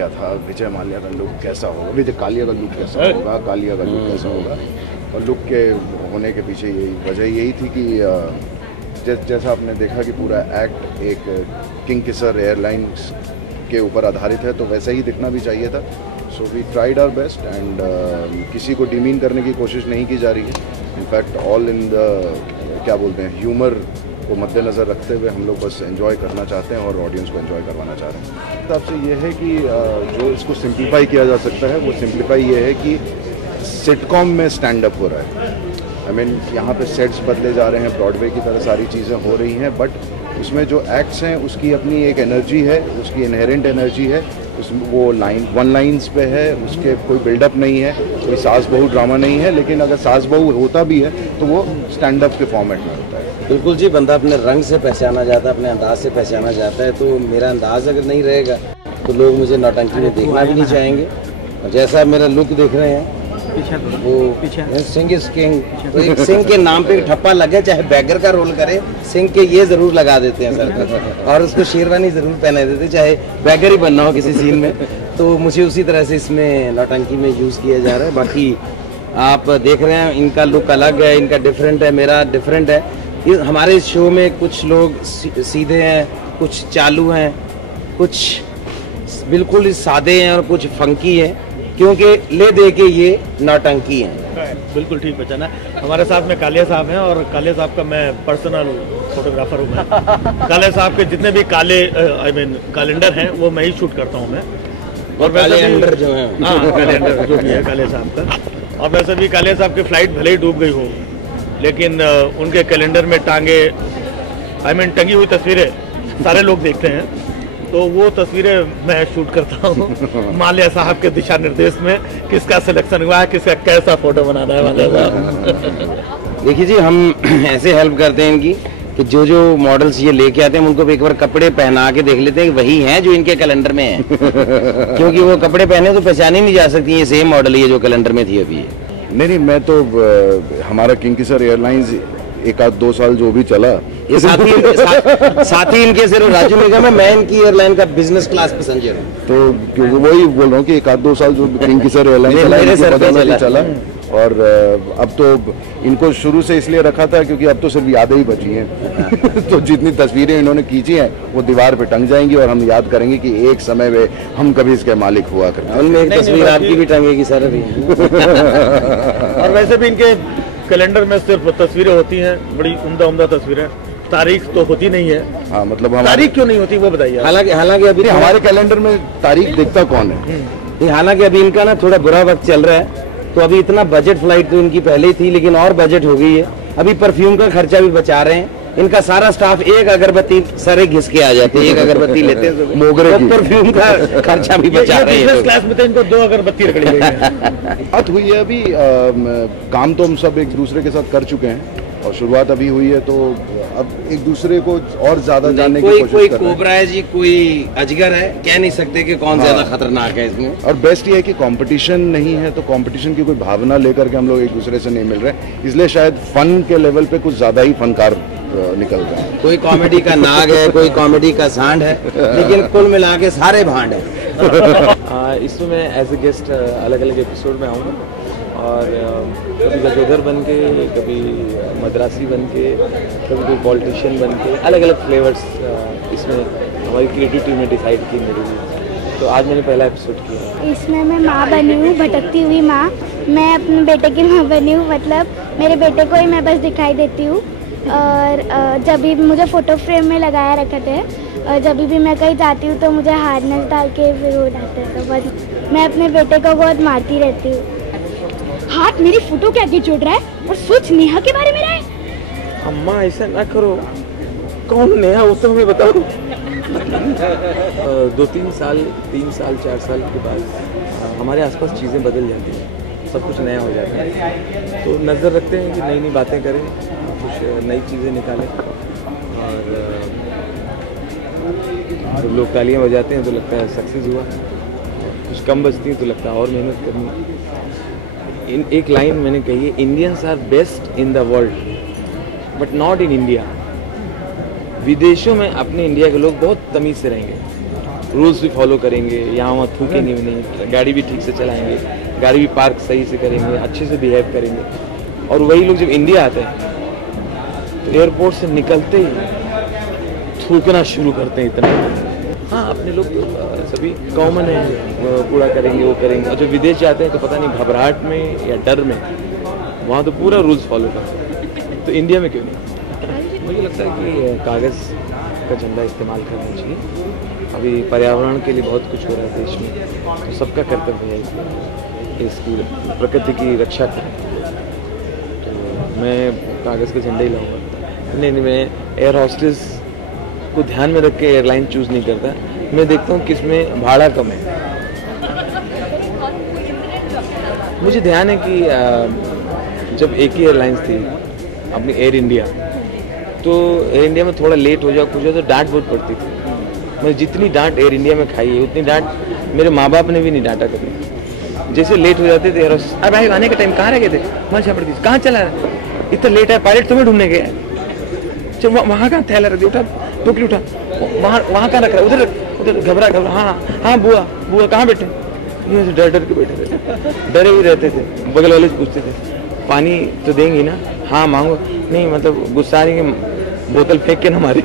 गया था विजय माल्या का लुक कैसा होगा, विजय कालिया का लुक कैसा होगा, कालिया का लुक कैसा होगा। और लुक के होने के पीछे वजह यही थी कि जैसा आपने देखा कि पूरा एक्ट एक किंगफिशर एयरलाइंस के ऊपर आधारित है, तो वैसा ही दिखना भी चाहिए था। So we tried our best and किसी को डिमीन करने की कोशिश नहीं की जा रही है। इनफैक्ट ऑल इन द क्या बोलते हैं ह्यूमर को मद्देनज़र रखते हुए हम लोग बस एंजॉय करना चाहते हैं और ऑडियंस को एंजॉय करवाना चाह रहे हैं। हिसाब से ये है कि जो इसको सिंप्लीफाई किया जा सकता है वो सिंप्लीफाई ये है कि सिटकॉम में स्टैंड अप हो रहा है। आई मीन यहाँ पे सेट्स बदले जा रहे हैं, ब्रॉडवे की तरह सारी चीज़ें हो रही हैं, बट उसमें जो एक्ट्स हैं उसकी अपनी एक एनर्जी है, उसकी इनहेरेंट एनर्जी है। उसमें वो वन लाइन्स पे है, उसके कोई बिल्डअप नहीं है, कोई सास बहू ड्रामा नहीं है। लेकिन अगर सास बहू होता भी है तो वो स्टैंड अप के फॉर्मेट में होता है। बिल्कुल जी, बंदा अपने रंग से पहचाना जाता है, अपने अंदाज से पहचाना जाता है। तो मेरा अंदाज अगर नहीं रहेगा तो लोग मुझे नौटंकी में देखना भी नहीं चाहेंगे। और जैसा मेरा लुक देख रहे हैं वो सिंह इज किंग, तो एक सिंह के नाम पे ठप्पा लगे, चाहे बैगर का रोल करे सिंह के ये जरूर लगा देते हैं सर पर, और उसको शेरवानी जरूर पहना देते, चाहे बैगर ही बनना हो किसी सीन में। तो मुझे उसी तरह से इसमें नौटंकी में यूज किया जा रहा है। बाकी आप देख रहे हैं इनका लुक अलग है, इनका डिफरेंट है, मेरा डिफरेंट है। हमारे इस शो में कुछ लोग सीधे हैं, कुछ चालू हैं, कुछ बिल्कुल सादे हैं और कुछ फंकी हैं, क्योंकि ले दे के ये नौटंकी हैं। बिल्कुल ठीक पहचाना। हमारे साथ में कालिया साहब हैं और कालिया साहब का मैं पर्सनल फोटोग्राफर हूँ। कालिया साहब के जितने भी काले कैलेंडर हैं वो मैं ही शूट करता हूँ मैं। और कैलेंडर जो है, हाँ कैलेंडर जो भी है कालिया साहब का। और वैसे भी कालिया साहब की फ्लाइट भले ही डूब गई हो, लेकिन उनके कैलेंडर में टंगी हुई तस्वीरें सारे लोग देखते हैं, तो वो तस्वीरें मैं शूट करता हूँ माल्या साहब के दिशा निर्देश में। किसका सिलेक्शन हुआ है, किसका कैसा फोटो बनाना है माल्या साहब। देखिए जी, हम ऐसे हेल्प करते हैं इनकी कि जो मॉडल्स ये लेके आते हैं उनको एक बार कपड़े पहना के देख लेते हैं कि वही हैं जो इनके कैलेंडर में हैं। क्योंकि वो कपड़े पहने तो पहचानी नहीं जा सकती, ये सेम मॉडल है जो कैलेंडर में थी अभी। नहीं, मैं तो हमारा किंगफिशर एयरलाइंस 1-2 साल जो भी चला, ये साथी इनके सिर्फ राजू निगम है, मैं इनकी एयरलाइन का बिजनेस क्लास पैसेंजर हूँ। तो वही बोल रहा हूँ कि 1-2 साल जो किंगफिशर एयरलाइन चला, और अब तो इनको शुरू से इसलिए रखा था क्योंकि अब तो सिर्फ यादें ही बची हैं। तो जितनी तस्वीरें इन्होंने खींची हैं वो दीवार पे टंग जाएंगी और हम याद करेंगे कि एक समय में हम कभी इसके मालिक हुआ करते। उनमें एक तस्वीर आपकी भी टंगेगी सर अभी। और वैसे भी इनके कैलेंडर में सिर्फ तस्वीरें होती हैं, बड़ी उम्दा तस्वीरें, तारीख तो होती नहीं है। हाँ, मतलब तारीख क्यों नहीं होती वो बताइए। हालांकि अभी हमारे कैलेंडर में तारीख देखता कौन है। हालांकि अभी इनका ना थोड़ा बुरा वक्त चल रहा है, तो अभी इतना बजट फ्लाइट तो इनकी पहले ही थी, लेकिन और बजट हो गई है। अभी परफ्यूम का खर्चा भी बचा रहे हैं। इनका सारा स्टाफ एक अगरबत्ती सारे घिस के आ जाते हैं, एक अगरबत्ती लेते हैं, मोगरे की परफ्यूम का खर्चा भी बचा रहे हैं। बिजनेस क्लास में तो इनको 2 अगरबत्ती रखनी है। बात हुई है अभी, काम तो हम सब एक दूसरे के साथ कर चुके हैं और शुरुआत अभी हुई है, तो अब एक दूसरे को और ज्यादा जानने की कोशिश कर रहे हैं। कोई कोबरा है जी, कोई अजगर है, कह नहीं सकते कि कौन ज्यादा खतरनाक है इसमें। और बेस्ट ये है कि कंपटीशन नहीं है, तो कंपटीशन की कोई भावना लेकर के हम लोग एक दूसरे से नहीं मिल रहे, इसलिए शायद फन के लेवल पे कुछ ज्यादा ही फनकार निकल रहा है। कोई कॉमेडी का नाग है, कोई कॉमेडी का सांड है, लेकिन कुल मिला के सारे भांड है। इसमें मैं एज ए गेस्ट अलग अलग एपिसोड में आऊँगा, और कभी गजोदर बन के, कभी मद्रासी बन के, कभी कोई पॉलिटिशियन बन के, अलग अलग फ्लेवर्स इसमें हमारी क्रिएटिव टीम ने डिसाइड की मेरे लिए। तो आज मैंने पहला एपिसोड किया। इसमें मैं माँ बनी हूँ, भटकती हुई माँ। मैं अपने बेटे की माँ बनी हूँ, मतलब मेरे बेटे को ही मैं बस दिखाई देती हूँ। और जब भी मुझे फ़ोटो फ्रेम में लगाया रखते हैं, और जब भी मैं कहीं जाती हूँ तो मुझे हार्नेस डाल के फिर वो उठाते हैं, तो बस मैं अपने बेटे को बहुत मारती रहती हूँ। हाथ मेरी फोटो के आगे जोड़ रहा है और सोच नेहा के बारे में रहा है। अम्मा ऐसा ना करो, कौन नेहा वो तो हमें बताओ। 2-3 साल, 3 साल 4 साल के बाद हमारे आसपास चीज़ें बदल जाती हैं, सब कुछ नया हो जाता है। तो नज़र रखते हैं कि नई नई बातें करें, कुछ नई चीज़ें निकालें। और जब लोग तालियां बजाते हैं तो लगता है सक्सेस हुआ, कुछ कम बजती हैं तो लगता है और मेहनत करनी। एक लाइन मैंने कही है, Indians are best in the world but not in India. विदेशों में अपने इंडिया के लोग बहुत तमीज़ से रहेंगे, रूल्स भी फॉलो करेंगे, यहाँ वहाँ थूकेंगे भी नहीं, गाड़ी भी ठीक से चलाएंगे, गाड़ी भी पार्क सही से करेंगे, अच्छे से बिहेव करेंगे। और वही लोग जब इंडिया आते हैं तो एयरपोर्ट से निकलते ही थूकना शुरू करते हैं इतना। हाँ, अपने लोग सभी कॉमन है, कूड़ा करेंगे, वो करेंगे। और जब विदेश जाते हैं तो पता नहीं घबराहट में या डर में, वहाँ तो पूरा रूल्स फॉलो करते हैं। तो इंडिया में क्यों नहीं? मुझे लगता है कि कागज़ का झंडा इस्तेमाल करना चाहिए। अभी पर्यावरण के लिए बहुत कुछ हो रहा है देश में, तो सबका कर्तव्य है इसकी प्रकृति की रक्षा करें। तो मैं कागज़ का झंडा ही लाऊंगा। नहीं, मैं एयर हॉस्टेस को ध्यान में रख के एयरलाइन चूज़ नहीं करता। मैं देखता हूँ किसमें भाड़ा कम है। मुझे ध्यान है कि जब एक ही एयरलाइंस थी अपनी एयर इंडिया, तो एयर इंडिया में थोड़ा लेट हो जाओ कुछ हो तो डांट बहुत पड़ती थी। मैं जितनी डांट एयर इंडिया में खाई है उतनी डांट मेरे माँ बाप ने भी नहीं डांटा कभी। जैसे लेट हो जाते थे, अरे भाई आने के टाइम कहाँ रह गए थे, वहाँ छपड़ दी, कहाँ चला रहा, इतना लेट है, पायलट तुम्हें ढूंढने गया है, चल वहाँ कहाँ थैला रख दिया, उठा टोकरी उठा, वहाँ कहाँ रख रहा है, उधर घबरा। हाँ बुआ कहाँ बैठे, ये डर के बैठे थे, डरे हुए रहते थे। बगल वाले से पूछते थे पानी तो देंगी ना, हाँ मांगो, नहीं मतलब गुस्सा आ रही है, बोतल फेंक के ना मारे।